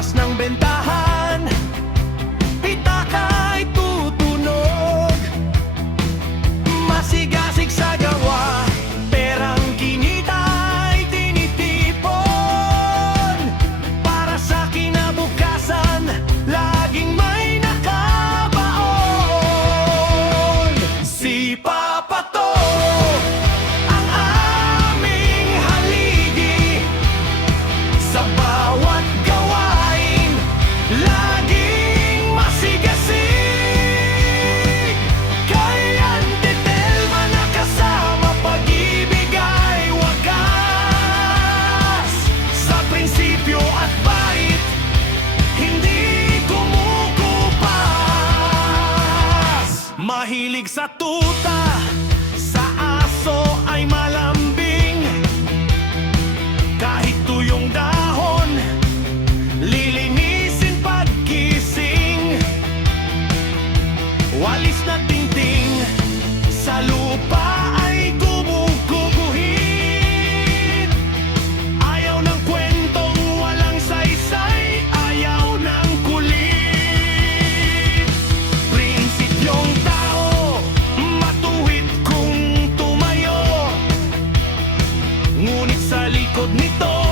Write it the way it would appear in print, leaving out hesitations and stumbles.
oras ng bentahan, pitaka'y tutunog. Masigasig sa gawa, perang kinita'y tinitipon. Para sa kinabukasan, laging may nakabaon. Si Papa To ang aming haligi. Sa bawat gawain, laging masigasig. Kay Auntie Telma nakasama, pag-ibig ay wagas. Sa prinsipyo at bait, hindi kumukupas. Mahilig sa tuta, sa aso ay malambing. Kahit tuyong dahon, lilinisin pagkising. Walis na tingting, sa lupa ay gumuguguhit. Ayaw ng kwentong walang saysay, ayaw ng kulit. Prinsipyong tao, matuwid kung tumayo. Ngunit sa likod nito,